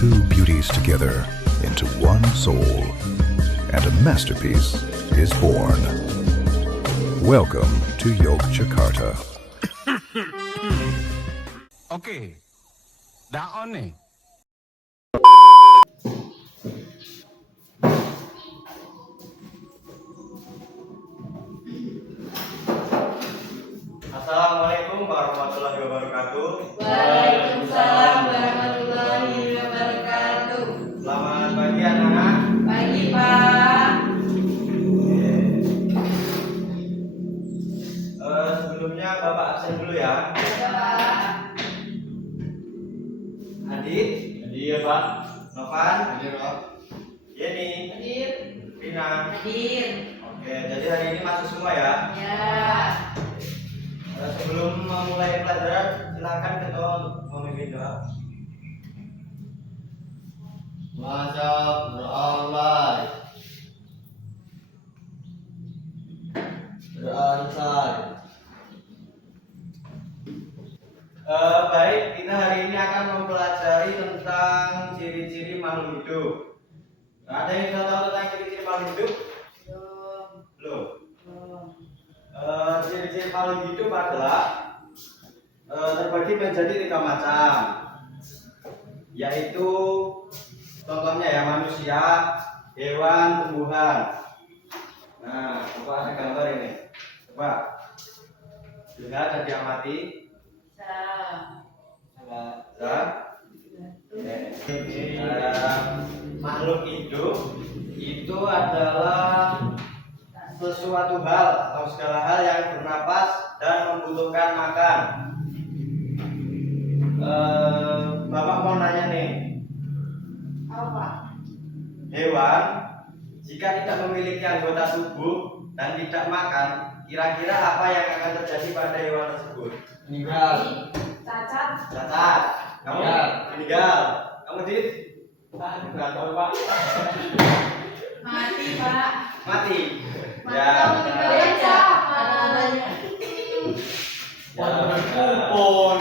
two beauties together into one soul, and a masterpiece is born. Welcome to Yogyakarta. Oke, daon nih. Assalamualaikum warahmatullahi wabarakatuh. Waalaikumsalam warahmatullahi wabarakatuh. Selamat pagi anak-anak. Pagi Pak. Sebelumnya Bapak absen dulu ya. Ya Pak. Adit. Iya Pak. Novan. Hadir Pak. Yeni. Hadir. Rina. Hadir. Oke, jadi hari ini masuk semua ya. Ya. Sebelum memulai pelajaran, silakan ketua memimpin doa. Masya berawal. Beransal. Baik, kita hari ini akan mempelajari tentang ciri-ciri makhluk hidup. Ada yang sudah tahu tentang ciri-ciri makhluk hidup? Belum. Ciri-ciri makhluk hidup adalah terbagi menjadi 3 macam, yaitu contohnya ya manusia, hewan, tumbuhan. Nah, coba ada gambar ini. Coba lihat dan diamati. Makhluk hidup itu adalah sesuatu hal atau segala hal yang bernapas dan membutuhkan makan. Bapak mau nanya nih, Apa? hewan jika tidak memiliki anggota tubuh dan tidak makan, kira-kira apa yang akan terjadi pada hewan tersebut? Meninggal. Cacat. Cacat. Kamu Meninggal. meninggal. Kamu Dit? Nggak tahu Pak. Mati Pak. Mati. Mati Ya. kamu tinggal aja. Ada-adanya. Kumpul.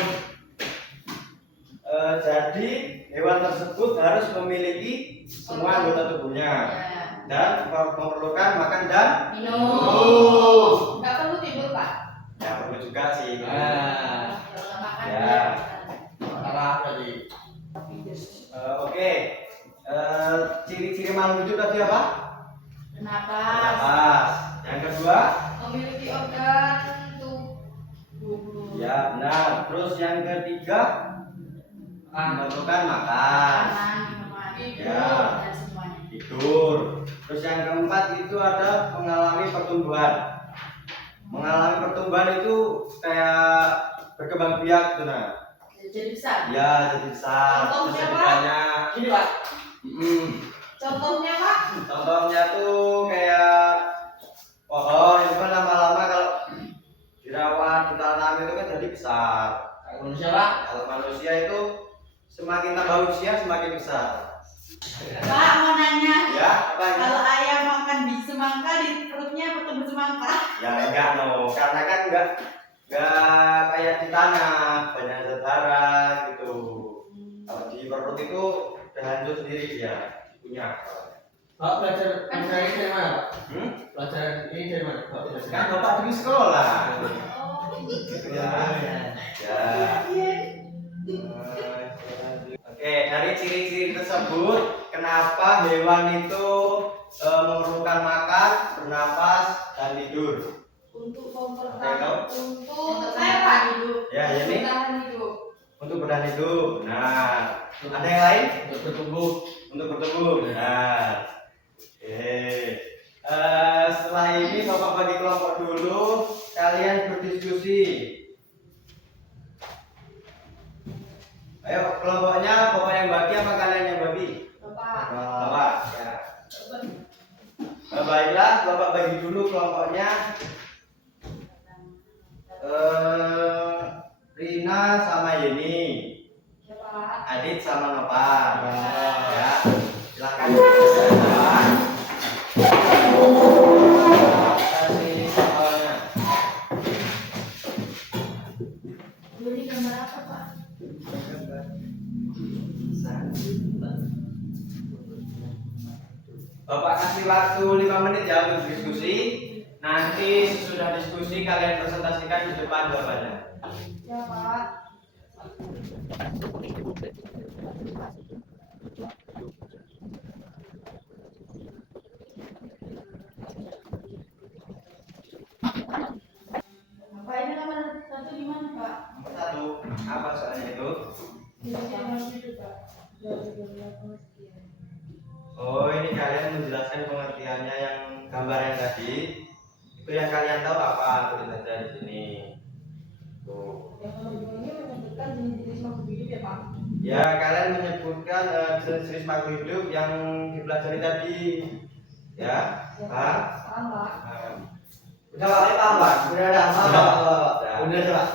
Jadi hewan tersebut harus memiliki semua anggota tubuhnya Ya. dan memerlukan makan dan Minum. Nggak perlu tidur Pak. ya perlu juga sih. Nah, Kalau makan Ya. dia. salah tadi. Oke. Ciri-ciri makhluk hidup tadi apa? Bernapas. Napas. Yang kedua? Memiliki organ tubuh. Ya benar. Terus yang ketiga? Memerlukan makan, Makanan, minuman, tidur, Ya. dan semuanya. tidur. Terus yang keempat itu ada mengalami pertumbuhan. Mengalami pertumbuhan itu kayak berkembang biak gitu nah. Jadi besar. Ya jadi besar. Contohnya, Terus Pak? ditanya, Ini Pak. Contohnya Pak. contohnya tuh kayak pohon itu kan lama-lama kalau dirawat ditanam itu kan jadi besar. Kalau manusia Pak. Kalau manusia itu semakin tambah usia semakin besar. Pak mau nanya. Ya apa ini? Kalau ayam makan di semangka di perutnya bertemu semangka. Ya enggak no, karena kan enggak kayak di tanah banyak zat hara gitu. Kalau di perut itu udah hancur sendiri dia punya. Pak belajar ini dari mana Pak? Hmm? Pelajaran ini dari mana Pak? Kan bapak di sekolah. Ya. Ya. Oke, dari ciri-ciri tersebut, kenapa hewan itu memerlukan makan, bernapas, dan tidur? Untuk Ada yang tahu? untuk saya Pak hidup. Ya, ini Bertahan hidup. untuk bertahan hidup. Nah, ada yang lain? Untuk bertumbuh. Untuk bertumbuh. Nah, setelah ini bapak bagi kelompok dulu, kalian berdiskusi. Ayo kelompoknya bapak yang bagi apa kalian yang bagi? Bapak. Bapak. Ya. Baiklah, bapak bagi dulu kelompoknya. Rina sama Yeni, Ya Pak. Adit sama Nopan. Ya, silakan. Kasih soalnya. Beli gambar apa Pak? Satu, Bapak kasih waktu 5 menit ya untuk diskusi. Nanti sesudah diskusi kalian presentasikan di depan jawabannya. Ya Pak. Apa ini nomor satu di mana Pak? Nomor 1, apa soalnya itu? Oh, ini kalian menjelaskan pengertiannya yang gambar yang tadi. Itu yang kalian tahu apa? Tulis saja di sini. Tuh. Yang nomor 2 ini menyebutkan jenis-jenis makhluk hidup ya Pak? Ya, kalian menyebutkan jenis-jenis makhluk hidup yang dipelajari tadi. Ya, Pak. Paham Pak. Udah Pak, paham Pak? Udah ada. Udah Pak.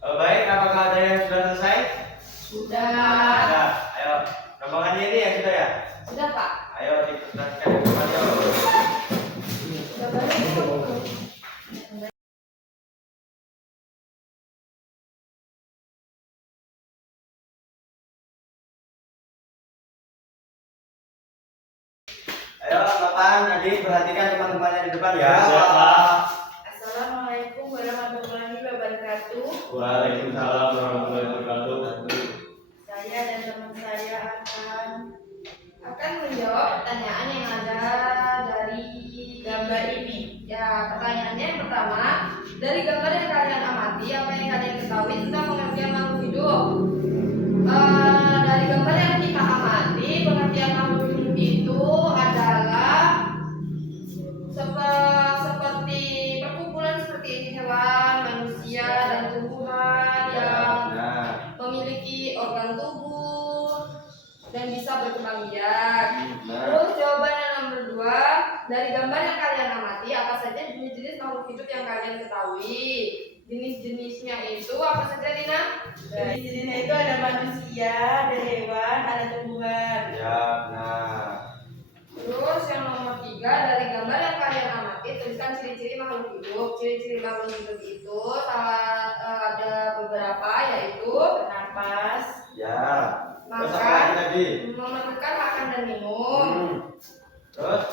Baik, apakah ada yang sudah selesai? Sudah. Ada. Ayo, rombongannya ini ya sudah ya? Sudah Pak. Ayo dipresentasikan di depan yuk. Sudah balik. Ayo, Bapak, Nadine, perhatikan teman-temannya di depan ya. Assalamualaikum warahmatullahi wabarakatuh. Waalaikumsalam warahmatullahi wabarakatuh. Saya dan teman saya akan menjawab pertanyaan yang ada dari gambar ini. Ya, pertanyaannya yang pertama, dari gambar yang kalian amati, apa yang kalian ketahui tentang pengertian makhluk hidup? Dari gambar yang kita amati, pengertian makhluk hidup itu adalah seperti perkumpulan seperti hewan, manusia, dan tumbuhan yang memiliki organ tubuh dan bisa berkembang biak. Terus jawaban yang nomor 2, dari gambar yang kalian amati, apa saja jenis-jenis makhluk hidup yang kalian ketahui? Jenis-jenisnya itu apa saja, Dina? Jenis-jenisnya itu ada manusia, ada hewan, ada tumbuhan. Ya, benar. Terus yang nomor 3, dari gambar yang kalian amati, tuliskan ciri-ciri makhluk hidup. Ciri-ciri makhluk hidup itu ada beberapa, yaitu bernapas, Ya. Terus apa makan, lagi tadi? memerlukan makan dan minum, Terus?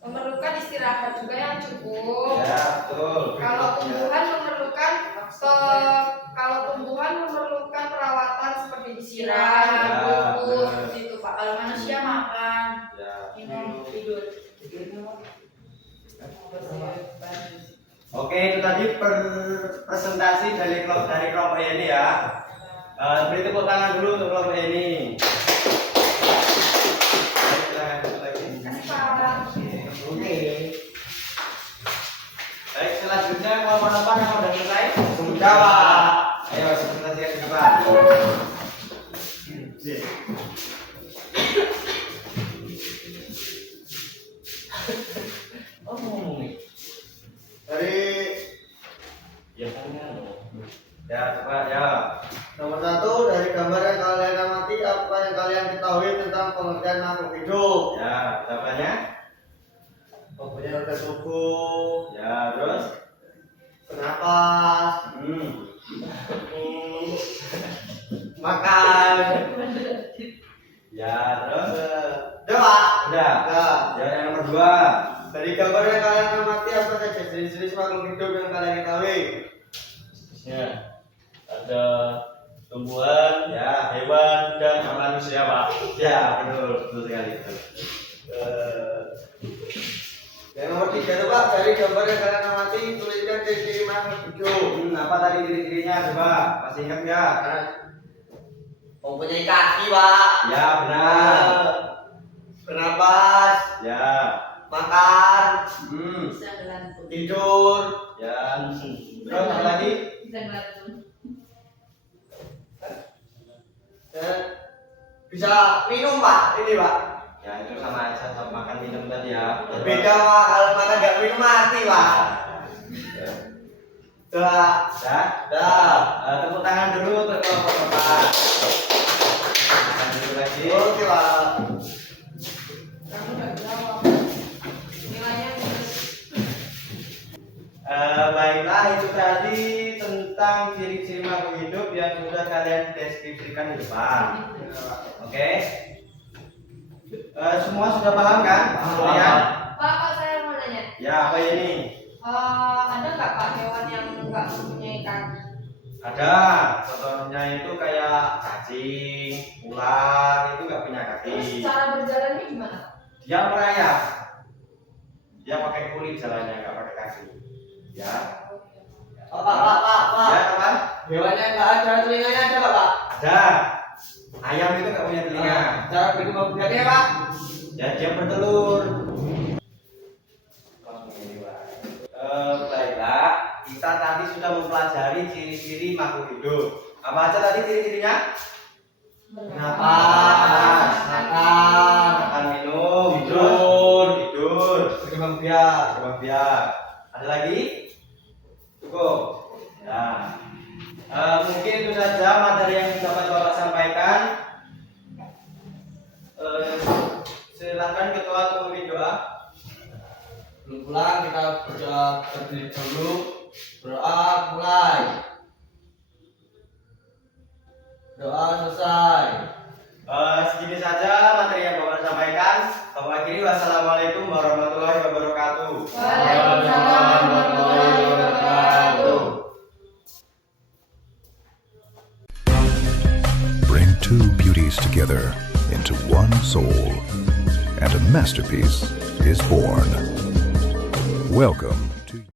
memerlukan istirahat juga yang cukup. Ya, betul. Kalau tumbuhan memerlukan perawatan seperti disiram, Ya, pupuk, benar. seperti itu Pak. Kalau manusia makan, Ya. minum, tidur. Oke, itu tadi presentasi dari kelompok ini ya. Beri tepuk tangan dulu untuk kelompok ini. Ayo, silakan duduk lagi. Kasih Pak. Oke. Baik, selanjutnya kelompok depan yang sudah selesai. Sudah, Pak. Ayo, presentasikan ke depan. Oh, ngomong nih. Dari Ya tanya dong. ya, coba ya. Nomor 1, dari gambar yang kalian amati, apa yang kalian ketahui tentang pengertian makhluk hidup? Ya, jawabannya. Mempunyai organ tubuh, Ya, terus. bernapas, Makan. Ya, terus. doa. Udah. Nah, Ya, yang nomor 2. dari gambar yang kalian amati, apa saja jenis-jenis makhluk hidup yang kalian ketahui? Ya, ada tumbuhan, Ya. hewan, dan manusia, Pak. Ya, betul sekali. Yang nomor 3 itu Pak, dari gambar yang kalian amati, tuliskan ciri-ciri makhluk hidup. Apa tadi ciri-cirinya coba? Masih ingat nggak? Mempunyai kaki Pak. Ya, benar. Bernapas, Ya. makan, Bisa gelantung. tidur. Ya. Terus apa lagi? Bisa gelantung. Dan bisa minum Pak, ini Pak. Ya, itu sama aja sama makan minum tadi ya. Beda Pak, kalau makan nggak minum mati Pak. Dah, Ya. dah. Tepuk tangan dulu untuk kelompok Bapak. Tangan dulu lagi. Oke Pak. Kamu nggak jawab. Nilainya minus. Baiklah, itu tadi tentang ciri-ciri makhluk hidup yang sudah kalian deskripsikan di depan. Oke? Semua sudah paham kan? Kalian? Pak, saya mau nanya. Ya, apa ini? Ada nggak Pak hewan yang nggak mempunyai kaki? Ada. Contohnya itu kayak cacing, ular, itu nggak punya kaki. Terus cara berjalannya gimana? Dia merayap. Dia pakai kulit jalannya, nggak pakai kaki. Ya. Pak. Ya, teman. Hewannya nggak ada telinganya ada nggak, Pak? Ada. Ayam itu nggak punya telinga. Cara berkembang biaknya, Pak? Ya, dia bertelur. Baiklah, kita tadi sudah mempelajari ciri-ciri makhluk hidup. Apa aja tadi ciri-cirinya? Napas, Makan, minum, tidur, berkembang biak. Ada lagi? Cukup. Nah, mungkin itu saja materi yang dapat Bapak sampaikan. Silakan ketua untuk memimpin doa. Belum pulang kita berdoa terlebih dahulu. Berdoa mulai. Doa selesai. Segini saja materi yang Bapak sampaikan. Bapak akhiri, wassalamualaikum warahmatullahi wabarakatuh. Waalaikumsalam warahmatullahi wabarakatuh. Bring two beauties together into one soul, and a masterpiece is born. Welcome